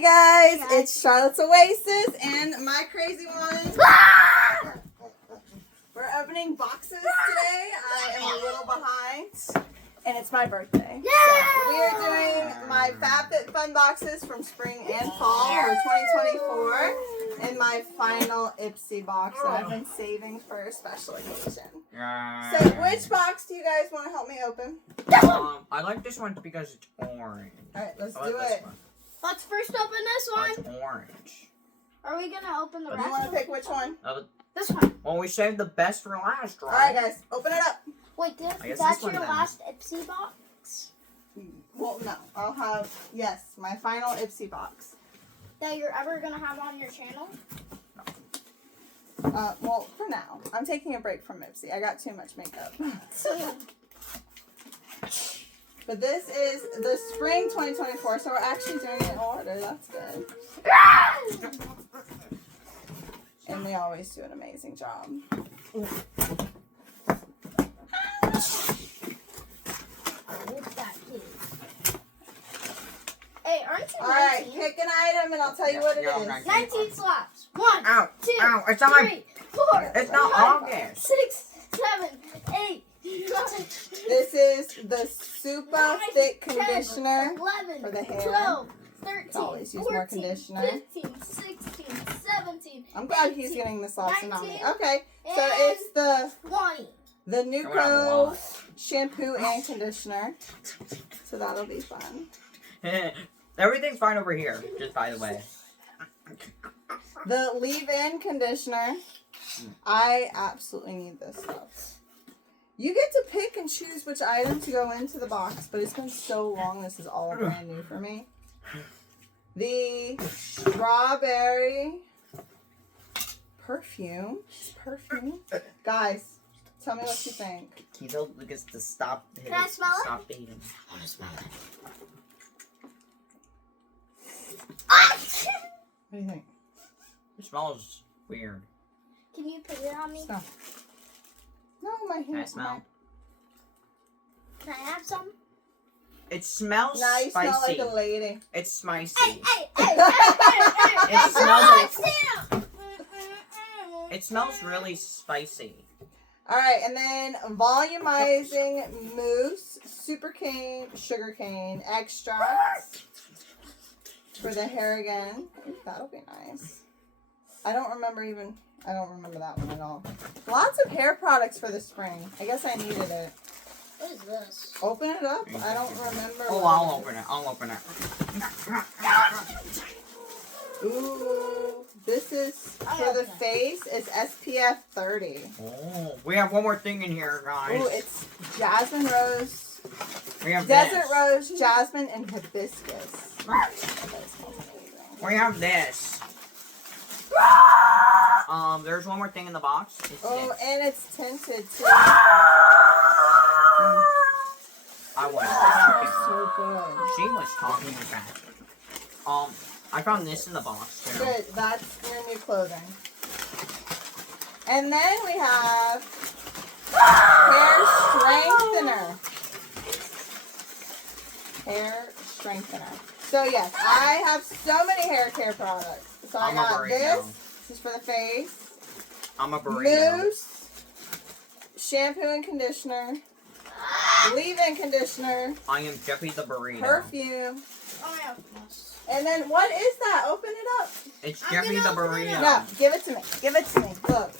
Hey guys, it's Charlotte's Oasis and my crazy one. We're opening boxes today. I am a little behind, and it's my birthday. So we are doing my FabFitFun boxes from spring and fall for 2024 in my Final Ipsy Box that I've been saving for a special occasion. So which box do you guys want to help me open? I like this one because it's orange. Alright, let's do it. Let's first open this one. It's orange. Are we gonna open the rest? You want to pick which one? This one. Well, we saved the best for last, right? Alright guys, open it up. Wait, I guess that's this one your then. last Ipsy box Well, no. I'll have, yes, my Final Ipsy Box. that you're ever gonna have on your channel? Well, for now. I'm taking a break from Ipsy. I got too much makeup. But this is the spring 2024, so we're actually doing it in order. That's good. And they always do an amazing job. Hey, aren't you 19? Alright, pick an item and I'll tell you what it is. 19 slaps. 1, Ow, 2, ow, it's not 3, 4, It's not 5, August. 6, 7, 8, 9, This is the Super 9, Thick 10, Conditioner 11, for the hair. 12, 13, Always use 14, more conditioner. 15, 16, 17, I'm glad he's 18, getting the sauce and not me. 19, Okay, so and it's the 20. Nuco shampoo and conditioner. So that'll be fun. Everything's fine over here, just by the way. The leave-in conditioner. I absolutely need this stuff. You get to pick and choose which item to go into the box, but it's been so long. This is all brand new for me. The strawberry perfume. Guys, tell me what you think. Kiddos gets to stop Can I smell it? Stop eating. I want to smell it. What do you think? It smells weird. Can you put it on me? Smell. No, my hand. Can I smell? Can I have some? It smells Now you spicy. smell like a lady. It's spicy. Hey, It smells like... It smells really spicy. Alright, and then volumizing mousse, sugarcane extracts for the hair again. Ooh, that'll be nice. I don't remember that one at all. Lots of hair products for the spring. I guess I needed it. What is this? Open it up. I don't remember. Oh, I'll open it. I'll open it. Ooh, this is for the face. It's SPF 30. Oh, we have one more thing in here, guys. Ooh, it's jasmine rose, We have desert this. rose, jasmine, and hibiscus. We have this. There's one more thing in the box. It's Oh, this. and it's tinted too. I was Smells talking. so good. She was talking back. I found this in the box too. Good, that's your new clothing. And then we have hair strengthener. So yes, I have so many hair care products. So I I'm a got burrito. this is for the face. I'm a burrito. Mousse, shampoo and conditioner, leave-in conditioner, I am Jeffy the burrito. perfume, Oh, yeah. and then what is that? Open it up. It's I'm Jeffy the gonna open it burrito. No, give it to me. Give it to me. Look.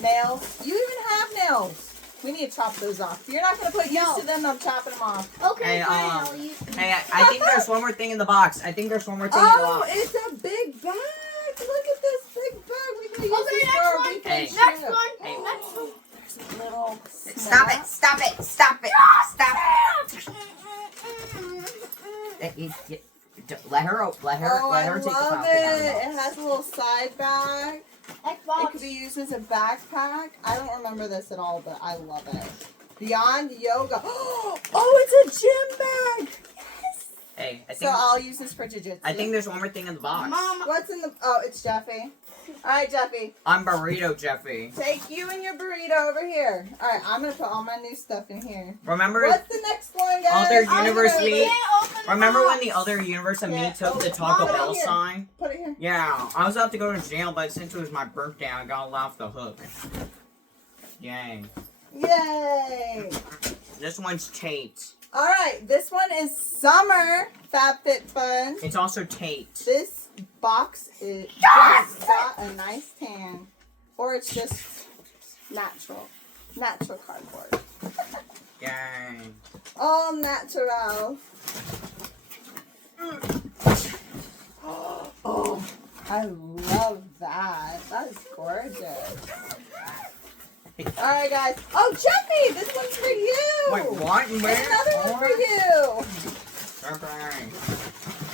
Nails. You even have nails. We need to chop those off. If you're not going to put use to them, I'm chopping them off. Okay, Hey, fine. I'll use... Hey, I think there's one more thing in the box. Oh, it's a big bag. Look at this big bag. We can use Okay, this next for a one. weekend Hey. trip. Next one. Hey. Next one. There's a little Stop snap. it! Stop it! Stop it! Stop it! Let her Oh, take the I plastic love out of it. the It box. has a little side bag. It Xbox. could be used as a backpack. I don't remember this at all, but I love it. Beyond Yoga. Oh, it's a gym bag. Yes. Hey, I So think I'll use this for jiu-jitsu. there's one more thing in the box. Mom. What's in the... Oh, it's Jeffy. Alright, Jeffy. I'm Burrito Jeffy. Take you and your burrito over here. Alright, I'm gonna put all my new stuff in here. Remember What's the next one, guys? Other universe I'm gonna- meat? Remember when the other universe of me took the Taco Mom, Bell here. sign? Put it here. Yeah, I was about to go to jail, but since it was my birthday, I got off the hook. Yay. Yay! This one's Tate. Alright, this one is Summer FabFitFun. It's also Tate. This box is just got a nice tan. Or it's just natural. Natural cardboard. Yay. All natural. Oh, I love that. That is gorgeous. Alright, guys. Oh, Jeffy! This one's for you! Wait, what? There's another one for you! Okay.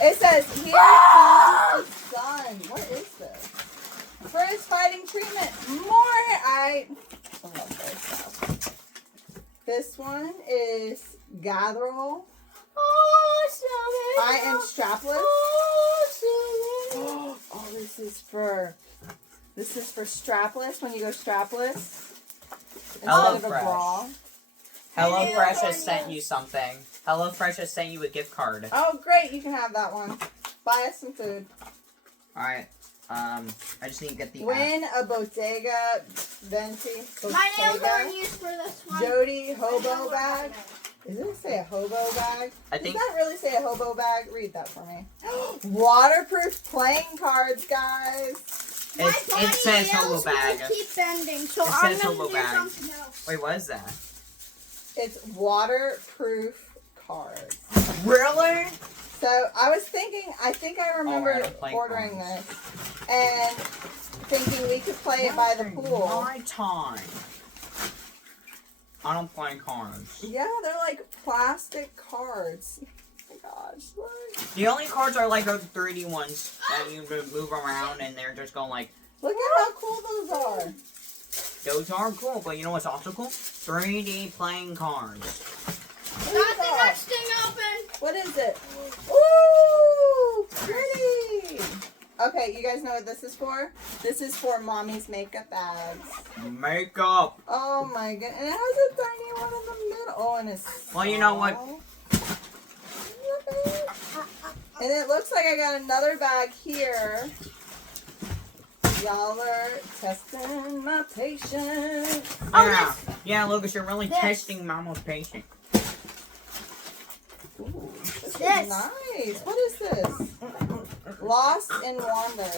It says, here comes the sun. What is this? Frizz fighting treatment. More. I love this stuff. This one is Gatherall. I am strapless. Oh, this is for strapless when you go strapless. Instead of a HelloFresh. bra. HelloFresh has sent you something. HelloFresh has sent you a gift card. Oh, great. You can have that one. Buy us some food. Alright. I just need to get the Win a Bottega Venti. My nails Bottega aren't used for this one. Jody hobo bag. Does it say a hobo bag? I think Does that really say a hobo bag? Read that for me. Waterproof playing cards, guys. My it bunny says nails hobo bag. just keep bending, so It I'm says gonna hobo do bag. something else. Wait, what is that? It's waterproof cards. Really? So I was thinking, I think I remember I don't play ordering cards. this and thinking we could play it by the pool. My time. I don't play cards. Yeah, they're like plastic cards. Oh my gosh, look. The only cards are like those 3D ones that you can move around and they're just going like, Look at how cool those are. those are cool, but you know what's also cool? 3D playing cards. Got the next thing open. What is it? Ooh, pretty. Okay, you guys know what this is for? This is for mommy's makeup bags. Makeup. Oh my god, and it has a tiny one in the middle. Oh, and it's Well, you know what? small. And it looks like I got another bag here. Y'all are testing my patience. Yeah, yeah, Lucas, you're really This. testing Mama's patience. Ooh, this is This. nice. What is this? Lost in Wander.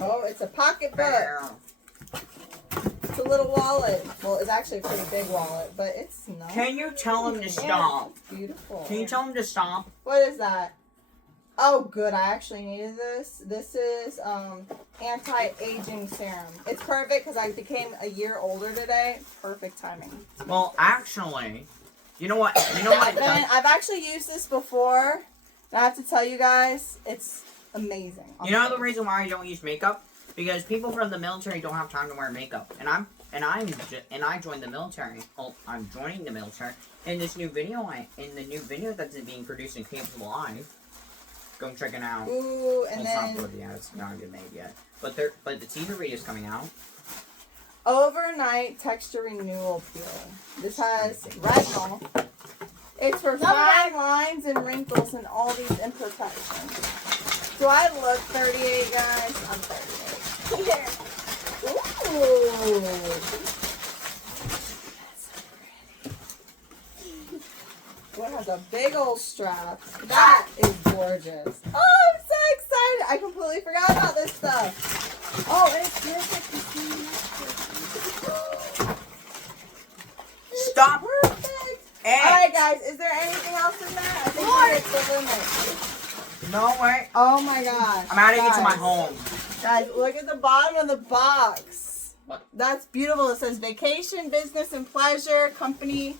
Oh, it's a pocketbook. It's a little wallet. Well, it's actually a pretty big wallet, but it's nice. Can you tell him to stop? It's beautiful. Can you tell him to stop? What is that? Oh, good. I actually needed this. This is anti-aging serum. It's perfect because I became a year older today. Perfect timing. Well, actually, you know what? You know what? It And does? I've actually used this before. And I have to tell you guys, it's amazing. You know the reason why I don't use makeup? Because people from the military don't have time to wear makeup, and I joined the military. Well, I'm joining the military in this new video. In the new video that's being produced in Camp Live. Go and check it out. Ooh, and It's not then good yet. It's not good made yet. But the teaser video is coming out. overnight texture renewal peel. This has retinol. It's for fine lines and wrinkles and all these imperfections. Do I look 38, guys? I'm 38. Here. Ooh. Well, it has a big old strap. That is gorgeous. Oh, I'm so excited. I completely forgot about this stuff. Oh, and it's perfect to see. Stop! Perfect. Hey! Alright, guys, is there anything else in there? I think we hit the limit. No way. Oh my gosh. I'm adding it to my Guys. home. Guys, look at the bottom of the box. What? That's beautiful. It says vacation, business, and pleasure, company.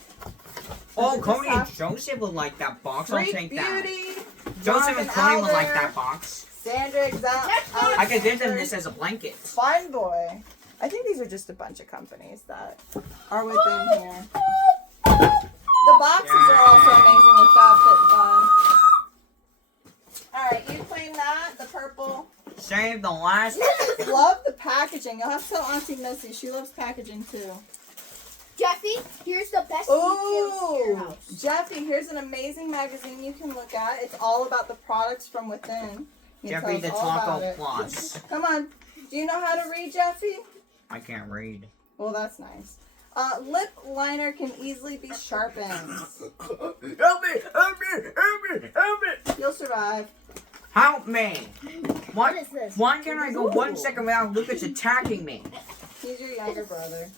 Oh, Does Cody this and have Joseph would like that box. I'll Freak take that. Beauty, Joseph and Cody would like Alder, that box. Sandra I could give them this as a blanket. Fun Boy. I think these are just a bunch of companies that are within here. The boxes are also amazing with FabFitFun. Alright, you claim that, the purple. Save the last. Love the packaging. You'll have to tell Auntie Missy. She loves packaging too. Jeffy, here's the best details to your Ooh, house. Jeffy, here's an amazing magazine you can look at. It's all about the products from within. It Jeffy tells the all about Taco it. Plus. Come on. Do you know how to read, Jeffy? I can't read. Well, that's nice. Lip liner can easily be sharpened. Help me! Help me! Help me! Help me! You'll survive. Help me! What is this? Why can't I go 1 second without Lucas attacking me? He's your younger brother.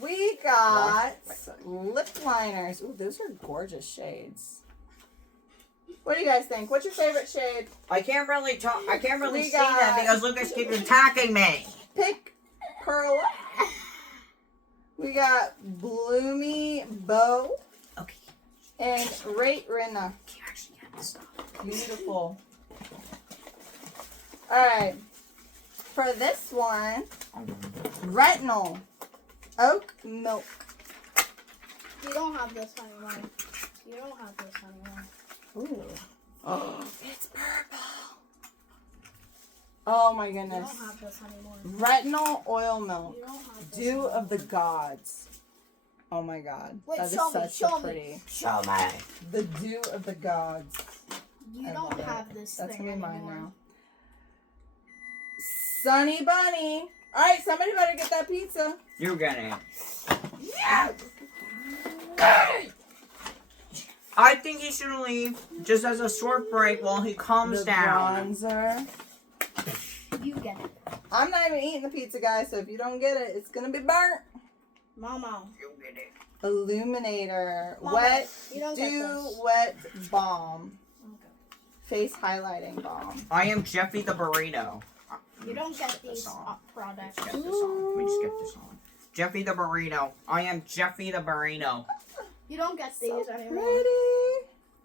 We got lip liners. Ooh, those are gorgeous shades. What do you guys think? What's your favorite shade? I can't really talk. I can't really We see that got- because Lucas keeps attacking me. Pick Pearl. We got Bloomy Bow Okay. and Rate Rena. Can you actually get this stuff? Beautiful. Alright. For this one, Retinol. Oat Milk. You don't have this anymore. You don't have this anymore. Ooh. Oh, it's purple. Oh my You goodness. don't have this anymore. Retinol oil milk. You don't have this Dew anymore. of the gods. Oh my god. Wait, That is show me, such show a me. pretty. Show me. The dew of the gods. You I don't love it. have this That's thing gonna be mine anymore. now. Sunny Bunny. Alright, somebody better get that pizza. You get it. Yeah. I think he should leave just as a short break while he calms The down. bronzer. You get it. I'm not even eating the pizza, guys, so if you don't get it, it's gonna be burnt. Mama. You get it. Illuminator. Mama, Wet you don't get Dew this. Wet Balm. Okay. Face highlighting balm. I am Jeffy the Burrito. You don't get these song. products. Let's get this on. Let me just get this on. Jeffy the Burrito. I am Jeffy the Burrito. You don't get these So anymore. pretty.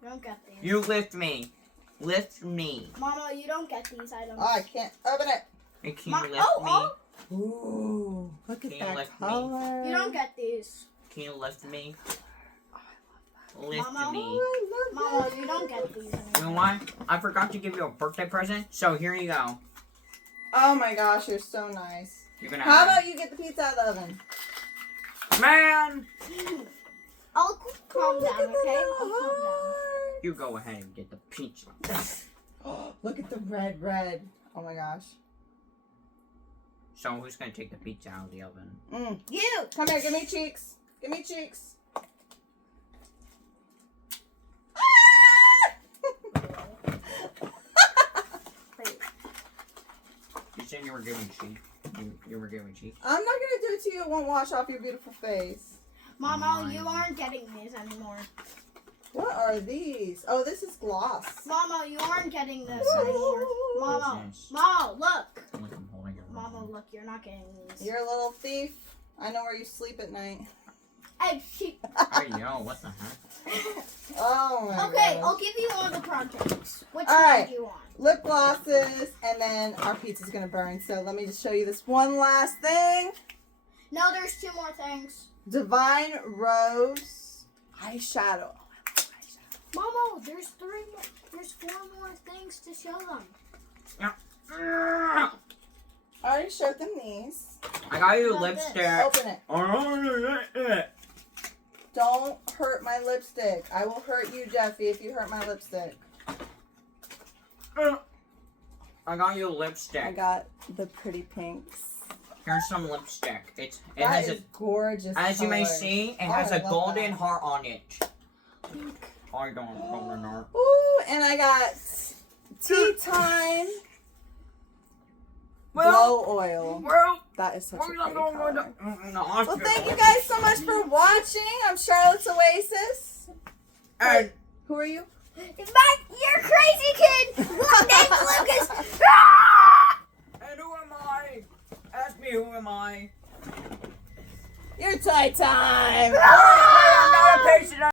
You don't get these. You lift me. Lift me. Mama, you don't get these items. Oh, I can't open it. And can Ma- you lift me? Ooh, look at Can you that lift me? color. You don't get these. Can you lift me? Oh, I love Lift Mama. me. Oh, I love Mama, that. you don't get these You know anymore. why? I forgot to give you a birthday present, so here you go. Oh my gosh, you're so nice. You're gonna How have about you get the pizza out of the oven? it. Man! I'll calm Look down, at the okay? little I'll calm down. heart. You go ahead and get the pizza. Oh, look at the red. Oh my gosh. So who's gonna take the pizza out of the oven? You! Come here, give me cheeks. Give me cheeks. You said you were giving cheek. You were giving cheek. I'm not gonna do it to you. It won't wash off your beautiful face. Mama, you aren't getting these anymore. What are these? Oh, this is gloss. Mama, you aren't getting this anymore. Mama, Yes. Mama, look. Look, I'm holding it wrong. Mama, look, you're not getting these. You're a little thief. I know where you sleep at night. Hey, she. Hey, yo, what the heck? Oh my Okay, gosh. I'll give you all the projects. Which All one right. do you want? Lip glosses, and then our pizza's gonna burn. So let me just show you this one last thing. No, there's two more things. Divine Rose eyeshadow. Mama, there's four more things to show them. I already showed them these. I got you What about lipstick. Open it. Don't hurt my lipstick. I will hurt you, Jeffy, if you hurt my lipstick. I got you I lipstick. got the pretty pinks. Here's some lipstick. It That has is a, gorgeous. as you may color. see, it Oh, has I a love golden that. heart on it. I don't golden heart. Ooh, and I got tea time glow oil. Well, That is such a we're pretty not going color. to. Well, thank you guys so much for watching. I'm Charlotte's Oasis. And Who are you? You're a crazy kid! Named Lucas! and who am I? Ask me who am I? Your tie time. I'm not a patient.